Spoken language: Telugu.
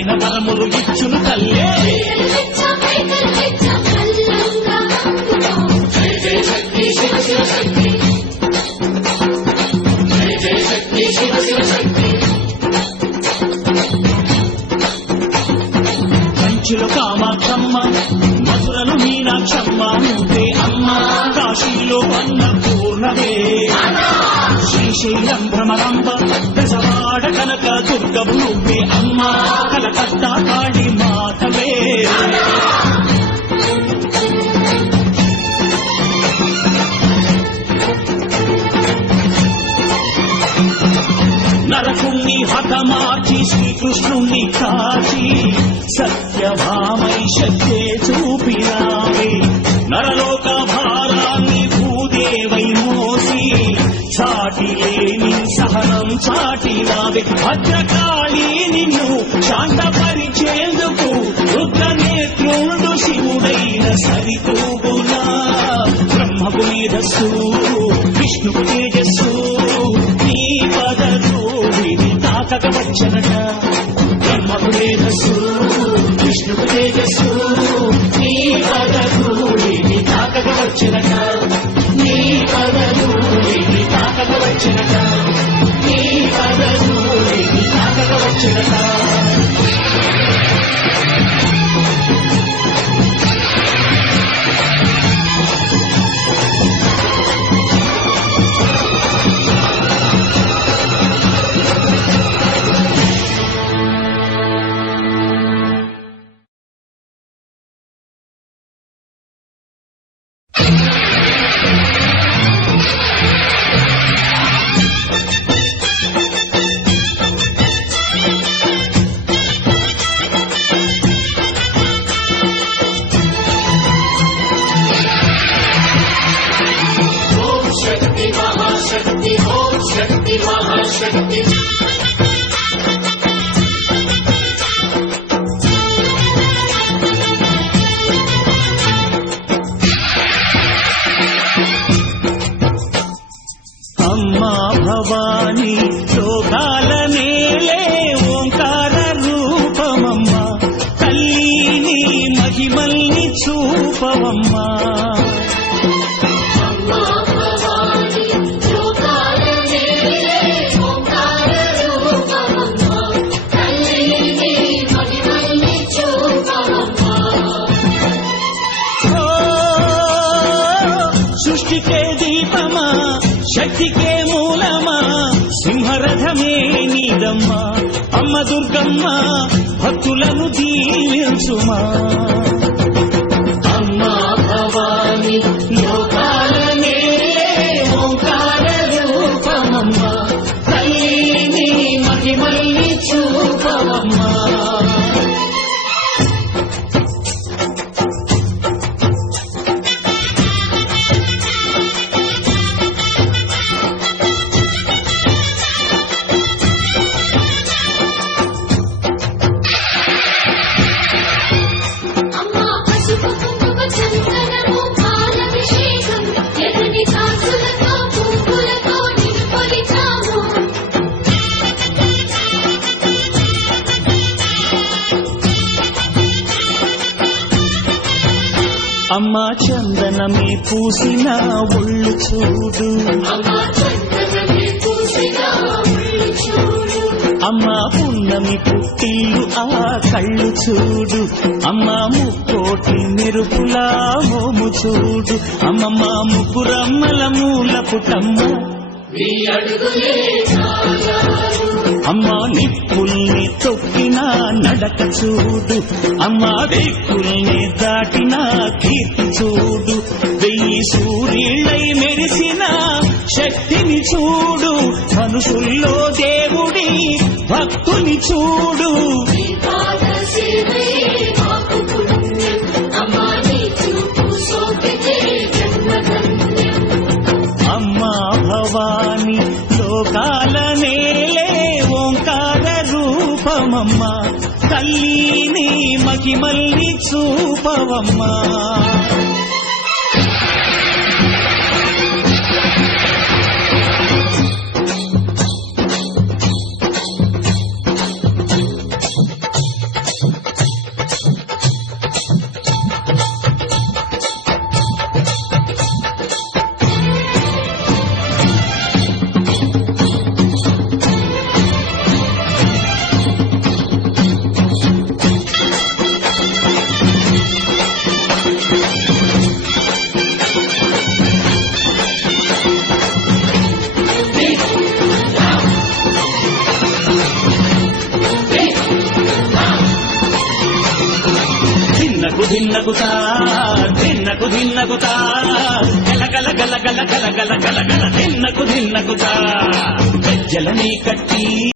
అడిగిన వరములు ఇచ్చును తల్లే. కంచిలో కామాక్షమ్మ, మధురలు మీనాక్షమ్మ నువ్వే అమ్మ. కాశీలో అన్నపూర్ణవే, శ్రీశైలం భ్రమరాంబ, దశవాడ కనక దుర్గవు నువ్వే అమ్మ. కలకత్తా కాళీ మాతవే. నరకుణ్ణి హతమార్చి శ్రీకృష్ణుణ్ణి కాచి సత్యభామై శక్తే చూపినావే. నరలోక భారాన్ని భూదేవై మోసి చాటి లేని సహనం చాటినావే. భద్రకాళి నిన్ను శాంతపరిచేందుకు రుద్రనేత్రుడు శివుడైన సరితూగునా. బ్రహ్మకు మేధస్సు, విష్ణుకు తేజస్సు, నీ పదధూళిని తాకక వచ్చనట. బ్రహ్మకు మేధస్సు, విష్ణుకు తేజస్సు, నీ పదధూళిని తాకక వచ్చనట. నీ పదధూళిని తాకక వచ్చనట. నీ పదధూళిని తాకక వచ్చనట. అమ్మా భవాని లోకాల నేలే ఓంకార రూపమమ్మ. తల్లిని మహిమల్ని చూపవమ్మా. సృష్టికే దీపమా, శక్తికే మూలమా, సింహరథమే నీదమ్మా. అమ్మ దుర్గమ్మ భక్తులను దీవించుమా. అమ్మా భవాని లోకాల నేలే ఓంకార రూపమమ్మ. తల్లిని మహిమల్ని చూపవమ్మా. అమ్మా చందనమే పూసిన ఒళ్ళు చూడు. అమ్మా పున్నమి పుట్టిల్లు ఆ కళ్ళు చూడు. అమ్మా ముక్కోటి మెరుపులా మోము చూడు. అమ్మమ్మ ముగ్గురమ్మల మూల పుటమ్మ. అమ్మా నిప్పుల్ని తొక్కిన నడక చూడు. అమ్మా దిక్కుల్ని దాటిన కీర్తి చూడు. 1000 సూర్యులై మెరిసిన శక్తిని చూడు. మనుషుల్లో దేవుడి భక్తుని చూడు. అమ్మా భవాని లోకాల నేలే ఓంకార రూపమమ్మ. తల్లిని మహిమల్ని చూపవమ్మా. దిన్నకుతా దిన్నకుతా గలగల గలగల గలగల గలగల దిన్నకుతా గజ్జలని కట్టి